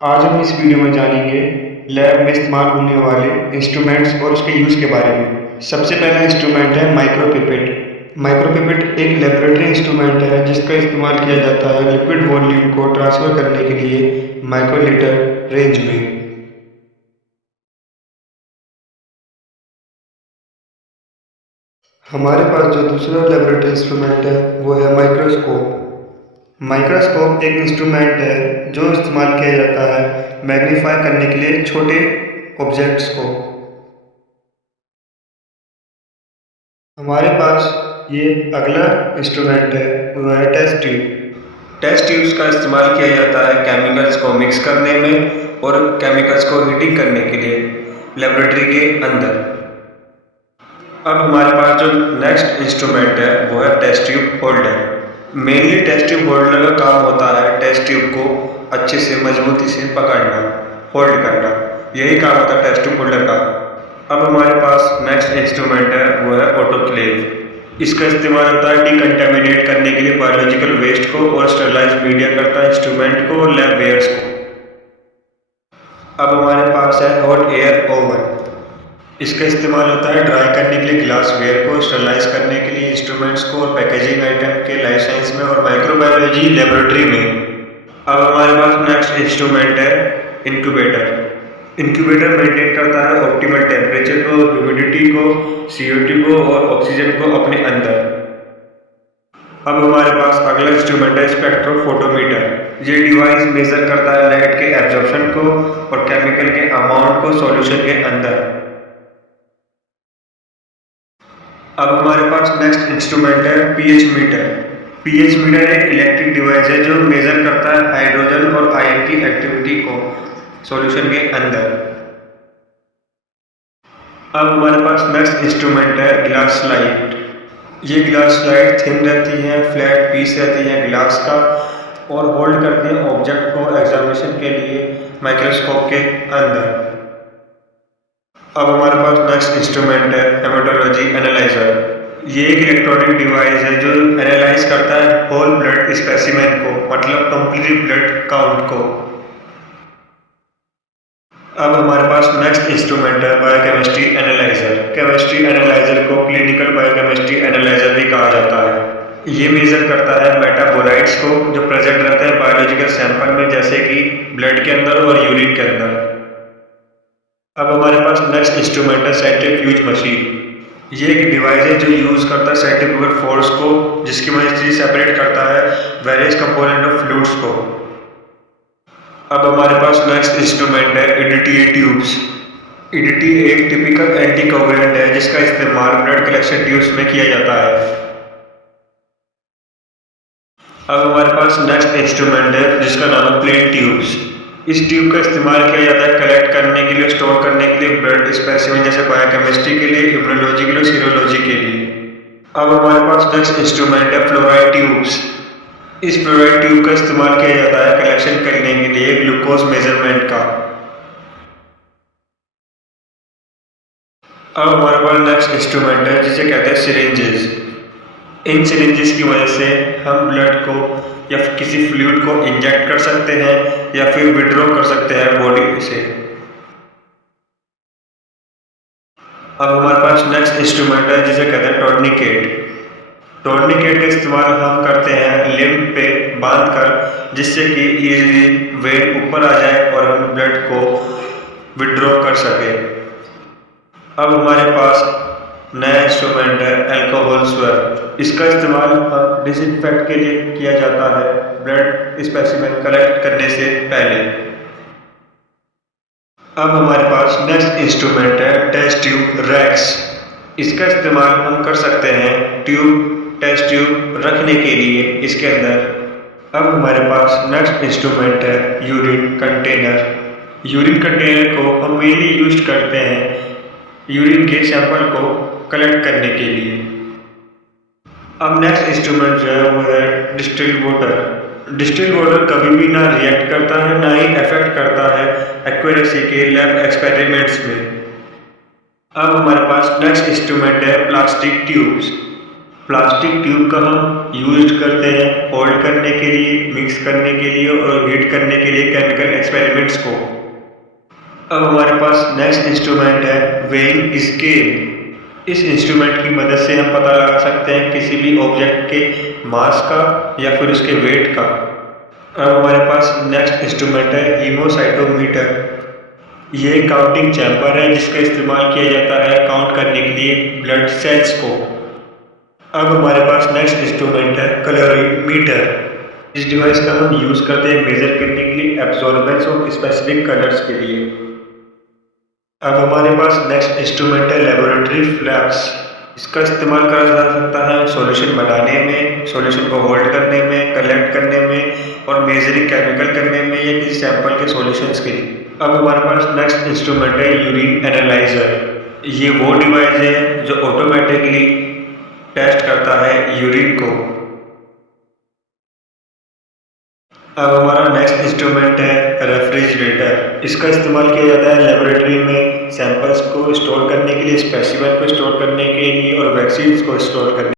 आज हम इस वीडियो में जानेंगे लैब में इस्तेमाल होने वाले इंस्ट्रूमेंट्स और उसके यूज़ के बारे में। सबसे पहला इंस्ट्रूमेंट है माइक्रोपिपेट। माइक्रोपिपेट एक लेबोरेटरी इंस्ट्रूमेंट है जिसका इस्तेमाल किया जाता है लिक्विड वॉल्यूम को ट्रांसफ़र करने के लिए माइक्रोलीटर रेंज में। हमारे पास जो दूसरा लेबोरेटरी इंस्ट्रूमेंट है वो है माइक्रोस्कोप। माइक्रोस्कोप एक इंस्ट्रूमेंट है जो इस्तेमाल किया जाता है मैग्नीफाई करने के लिए छोटे ऑब्जेक्ट्स को। हमारे पास ये अगला इंस्ट्रूमेंट है वो है टेस्ट ट्यूब। टेस्ट ट्यूब्स का इस्तेमाल किया जाता है केमिकल्स को मिक्स करने में और केमिकल्स को हीटिंग करने के लिए लेबोरेटरी के अंदर। अब हमारे पास जो नेक्स्ट इंस्ट्रूमेंट है वो है test tube holder. Mainly test tube holder का काम होता है टेस्ट ट्यूब को अच्छे से मजबूती से पकड़ना, होल्ड करना। यही काम होता है टेस्ट ट्यूब होल्डर का। अब हमारे पास नेक्स्ट इंस्ट्रूमेंट है वो है ऑटोक्लेव। इसका इस्तेमाल होता है डिकंटेमिनेट करने के लिए बायोलॉजिकल वेस्ट को और स्टरलाइज मीडिया करता है इंस्ट्रूमेंट को और लैब वेयर्स को। अब हमारे पास है हॉट एयर ओवन। इसका इस्तेमाल होता है ड्राई करने के लिए ग्लास वेयर को, स्टरलाइज करने के लिए इंस्ट्रूमेंट्स को और पैकेजिंग आइटम के लाइफ साइंस में और माइक्रोबायोलॉजी लेबोरेटरी में। अब हमारे पास नेक्स्ट इंस्ट्रूमेंट है इंक्यूबेटर। इंक्यूबेटर मेंटेन करता है ऑप्टिमल टेम्परेचर को, ह्यूमिडिटी को, CO2 को और ऑक्सीजन को अपने अंदर। अब हमारे पास अगला इंस्ट्रूमेंट है स्पेक्ट्रोफोटोमीटर। ये डिवाइस मेजर करता है लाइट के एब्जॉर्प्शन को और केमिकल के अमाउंट को सॉल्यूशन के अंदर। अब हमारे पास नेक्स्ट इंस्ट्रूमेंट है पीएच मीटर। पीएच मीटर एक इलेक्ट्रिक डिवाइस है जो मेजर करता है हाइड्रोजन और आयन की एक्टिविटी को सॉल्यूशन के अंदर। अब हमारे पास नेक्स्ट इंस्ट्रूमेंट है ग्लास स्लाइड। ये ग्लास स्लाइड थिन रहती है, फ्लैट पीस रहती है ग्लास का और होल्ड करती है ऑब्जेक्ट को एग्जामिनेशन के लिए माइक्रोस्कोप के अंदर। अब हमारे पास नेक्स्ट इंस्ट्रूमेंट है हेमेटोलॉजी एनालाइजर। ये एक इलेक्ट्रॉनिक डिवाइस है जो एनालाइज करता है होल ब्लड स्पेसिमेन को, मतलब कंप्लीट ब्लड काउंट को। अब हमारे पास नेक्स्ट इंस्ट्रूमेंट है बायोकेमिस्ट्री एनालाइजर। केमिस्ट्री एनालाइजर को क्लिनिकल बायोकेमिस्ट्री एनालाइजर भी कहा जाता है। ये मेजर करता है मेटाबोलाइट्स को जो प्रेजेंट रहते हैं बायोलॉजिकल सैंपल में, जैसे कि ब्लड के अंदर और यूरिन के अंदर। अब हमारे पास नेक्स्ट इंस्ट्रूमेंट है सेंट्रीफ्यूज मशीन। ये एक डिवाइस है जो यूज़ करता है सेंट्रीफ्यूगल फोर्स को, जिसकी वजह से सेपरेट करता है वेरियस कंपोनेंट ऑफ फ्लूइड्स को। अब हमारे पास नेक्स्ट इंस्ट्रूमेंट है ईडीटी ट्यूब्स। ईडीटी एक टिपिकल एंटीकोगुलेंट है जिसका इस्तेमाल ब्लड कलेक्शन ट्यूब्स में किया जाता है। अब हमारे पास नेक्स्ट इंस्ट्रूमेंट है जिसका नाम है प्लेन ट्यूब्स। इस ट्यूब का इस्तेमाल किया जाता है कलेक्ट करने के लिए, स्टोर करने के लिए ब्लड स्पेसिमेन, जैसे बायोकेमिस्ट्री के लिए, इम्यूनोलॉजी के लिए, सीरोलॉजी के लिए। अब हमारे पास नेक्स्ट इंस्ट्रूमेंट है फ्लोराइड ट्यूब्स। इस फ्लोराइड ट्यूब का इस्तेमाल किया जाता है कलेक्शन करने के लिए ग्लूकोज मेजरमेंट का। अब हमारे पास नेक्स्ट इंस्ट्रूमेंट है जिसे कहते हैं सिरिंजेस। इन सिरिंजेस की वजह से हम ब्लड को या किसी फ्लूइड को इंजेक्ट कर सकते हैं या फिर विड्रॉ कर सकते हैं बॉडी से। अब हमारे पास नेक्स्ट इंस्ट्रूमेंट है जिसे कहते हैं टॉर्निकेट। टॉर्निकेट का इस्तेमाल हम करते हैं लिम्ब पे बांध कर, जिससे कि इजीली वेट ऊपर आ जाए और हम ब्लड को विड्रॉ कर सके। अब हमारे पास नया इंस्ट्रूमेंट है अल्कोहल स्वैब। इसका इस्तेमाल डिसइंफेक्ट के लिए किया जाता है ब्लड स्पेसिमेन कलेक्ट करने से पहले। अब हमारे पास नेक्स्ट इंस्ट्रूमेंट है टेस्ट ट्यूब रैक्स। इसका इस्तेमाल हम कर सकते हैं टेस्ट ट्यूब रखने के लिए इसके अंदर। अब हमारे पास नेक्स्ट इंस्ट्रूमेंट है यूरिन कंटेनर। यूरिन कंटेनर को हम मेनली यूज करते हैं यूरिन के सैंपल को कलेक्ट करने के लिए। अब नेक्स्ट इंस्ट्रूमेंट जो है वो है डिस्टिल्ड वाटर। डिस्टिल्ड वाटर कभी भी ना रिएक्ट करता है ना ही अफेक्ट करता है एक्यूरेसी के लैब एक्सपेरिमेंट्स में। अब हमारे पास नेक्स्ट इंस्ट्रूमेंट है प्लास्टिक ट्यूब्स। प्लास्टिक ट्यूब का हम यूज करते हैं होल्ड करने के लिए, मिक्स करने के लिए और हीट करने के लिए केमिकल एक्सपेरिमेंट्स को। अब हमारे पास नेक्स्ट इंस्ट्रूमेंट है वेइंग स्केल। इस इंस्ट्रूमेंट की मदद से हम पता लगा सकते हैं किसी भी ऑब्जेक्ट के मास का या फिर उसके वेट का। अब हमारे पास नेक्स्ट इंस्ट्रूमेंट है हीमोसाइटोमीटर। ये काउंटिंग चैम्बर है जिसका इस्तेमाल किया जाता है काउंट करने के लिए ब्लड सेल्स को। अब हमारे पास नेक्स्ट इंस्ट्रूमेंट है कलरीमीटर। इस डिवाइस का हम यूज करते हैं मेजर करने के लिए एब्जॉर्बेंस ऑफ स्पेसिफिक कलर्स के लिए। अब हमारे पास नेक्स्ट इंस्ट्रूमेंट है लेबोरेटरी फ्लैक्स। इसका इस्तेमाल करा जा सकता है सॉल्यूशन बनाने में, सॉल्यूशन को होल्ड करने में, कलेक्ट करने में और मेजरिंग केमिकल करने में या किसी सैंपल के सॉल्यूशंस के लिए। अब हमारे पास नेक्स्ट इंस्ट्रूमेंट है यूरिन एनालाइजर। ये वो डिवाइस है जो ऑटोमेटिकली टेस्ट करता है यूरिन को। अब हमारा नेक्स्ट इंस्ट्रूमेंट है रेफ्रिजरेटर। इसका इस्तेमाल किया जाता है लेबोरेटरी में सैंपल्स को स्टोर करने के लिए, स्पेसिमेन को स्टोर करने के लिए और वैक्सीन्स को स्टोर करने